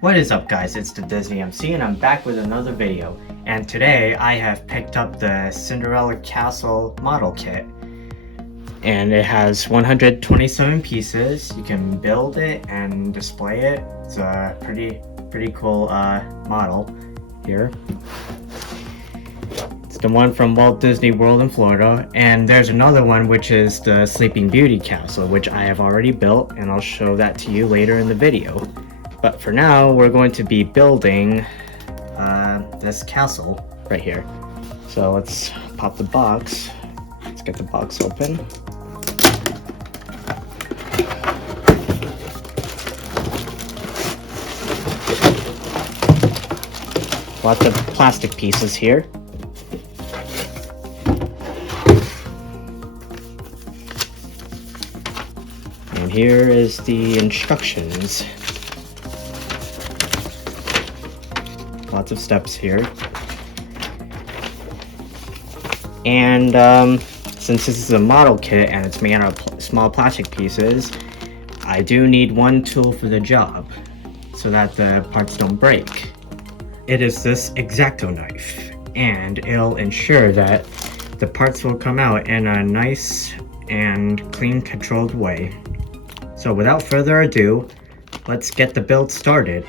What is up guys, it's the Disney MC and I'm back with another video. And today I have picked up the Cinderella Castle model kit. And it has 127 pieces. You can build it and display it. It's a pretty cool model here. It's the one from Walt Disney World in Florida. And there's another one which is the Sleeping Beauty Castle, which I have already built and I'll show that to you later in the video. But for now, we're going to be building this castle right here. So let's pop the box. Let's get the box open. Lots of plastic pieces here. And here is the instructions. Lots of steps here. And since this is a model kit and it's made out of small plastic pieces, I do need one tool for the job so that the parts don't break. It is this X-Acto knife, and it'll ensure that the parts will come out in a nice and clean, controlled way. So without further ado, let's get the build started.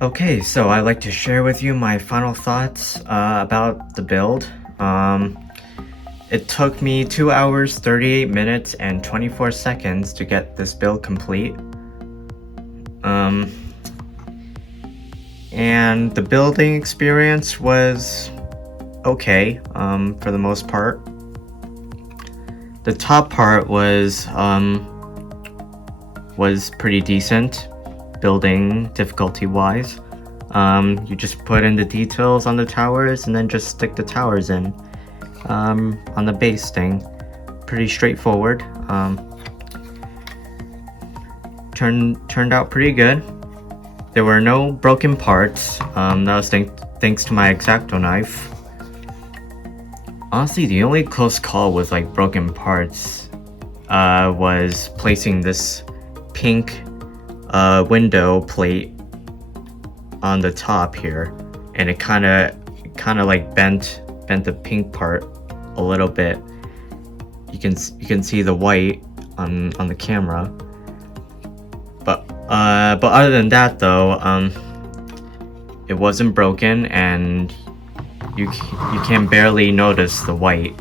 Okay, so I'd like to share with you my final thoughts about the build. It took me 2 hours, 38 minutes, and 24 seconds to get this build complete. And the building experience was okay, for the most part. The top part was pretty decent, building difficulty-wise. You just put in the details on the towers and then just stick the towers in on the base thing. Pretty straightforward. Turned out pretty good. There were no broken parts. That was thanks to my X-Acto knife. Honestly, the only close call with like broken parts was placing this pink window plate on the top here, and it kind of like bent the pink part a little bit. You can see the white on the camera, but other than that though, it wasn't broken, and you can barely notice the white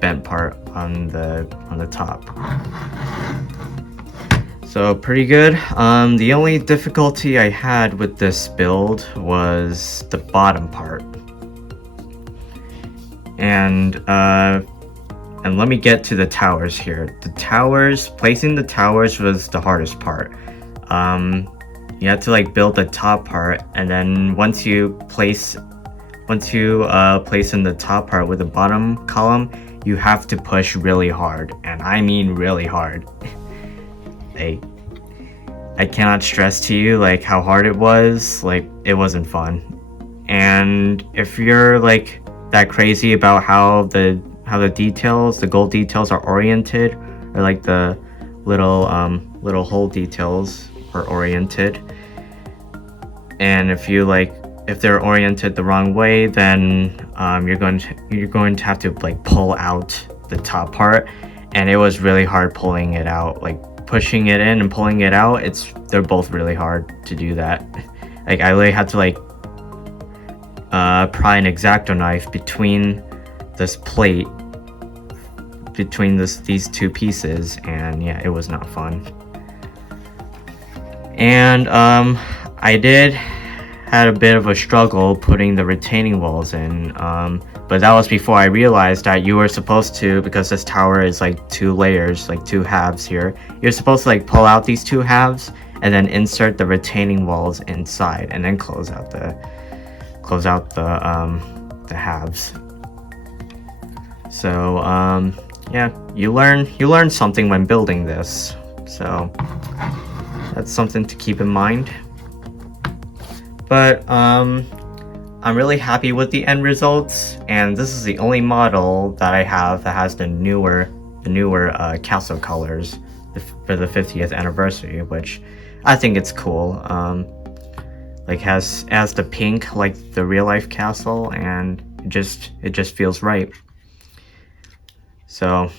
bent part on the top. So pretty good. The only difficulty I had with this build was the bottom part. And let me get to the towers here. Placing the towers was the hardest part. You have to like build the top part, and then once you place in the top part with the bottom column, you have to push really hard, and I mean really hard. I cannot stress to you like how hard it was. Like, it wasn't fun. And if you're like that crazy about how the details, the gold details are oriented, or like the little hole details are oriented, and if they're oriented the wrong way, then you're going to have to like pull out the top part, and it was really hard pulling it out. Like, pushing it in and pulling it out, they're both really hard to do that. Like, I really had to like pry an X-Acto knife between this plate, between these two pieces, and yeah, it was not fun. And I had a bit of a struggle putting the retaining walls in, but that was before I realized that you were supposed to, because this tower is like 2 layers, like 2 halves here, you're supposed to like pull out these 2 halves and then insert the retaining walls inside, and then close out the halves. So yeah, you learn something when building this, so that's something to keep in mind. But I'm really happy with the end results, and this is the only model that I have that has the newer castle colors for the 50th anniversary, which I think it's cool. Like has the pink like the real life castle, and it just feels right. So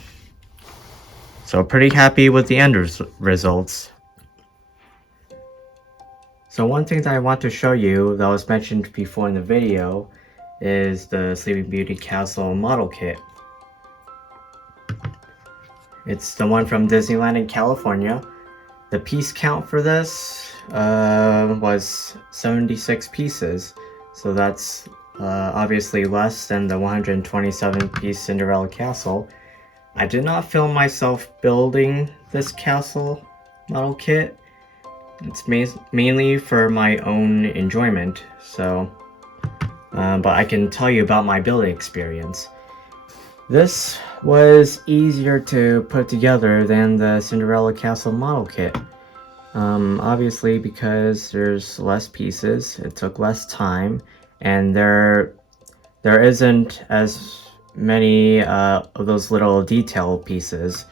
pretty happy with the end results. So one thing that I want to show you that was mentioned before in the video is the Sleeping Beauty Castle model kit. It's the one from Disneyland in California. The piece count for this was 76 pieces, so that's obviously less than the 127-piece Cinderella Castle. I did not film myself building this castle model kit. It's mainly for my own enjoyment, so but I can tell you about my building experience. This was easier to put together than the Cinderella Castle model kit. Obviously, because there's less pieces, it took less time, and there isn't as many of those little detail pieces.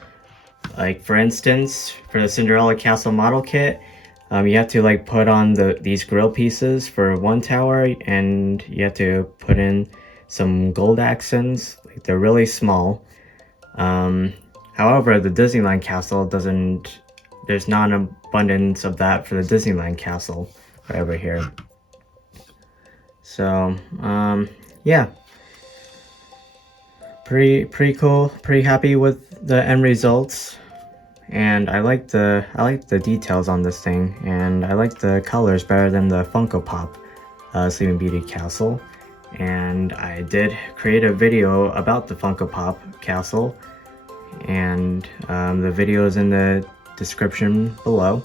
Like, for instance, for the Cinderella Castle model kit, you have to like put on these grill pieces for one tower, and you have to put in some gold accents. Like, they're really small. However, the Disneyland Castle doesn't. There's not an abundance of that for the Disneyland Castle. right over here. So yeah, pretty cool. Pretty happy with the end results, and I like the details on this thing, and I like the colors better than the Funko Pop Sleeping Beauty Castle. And I did create a video about the Funko Pop Castle, and the video is in the description below,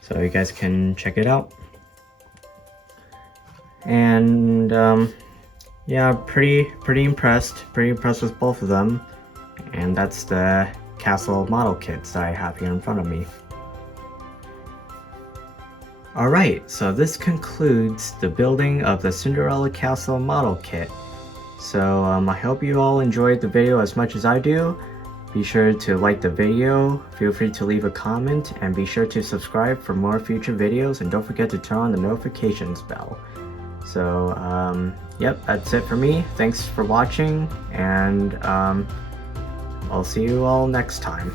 so you guys can check it out. And yeah, pretty impressed with both of them. And that's the castle model kits that I have here in front of me. Alright, so this concludes the building of the Cinderella Castle model kit. So I hope you all enjoyed the video as much as I do. Be sure to like the video, feel free to leave a comment, and be sure to subscribe for more future videos, and don't forget to turn on the notifications bell. So yep, that's it for me. Thanks for watching, and I'll see you all next time.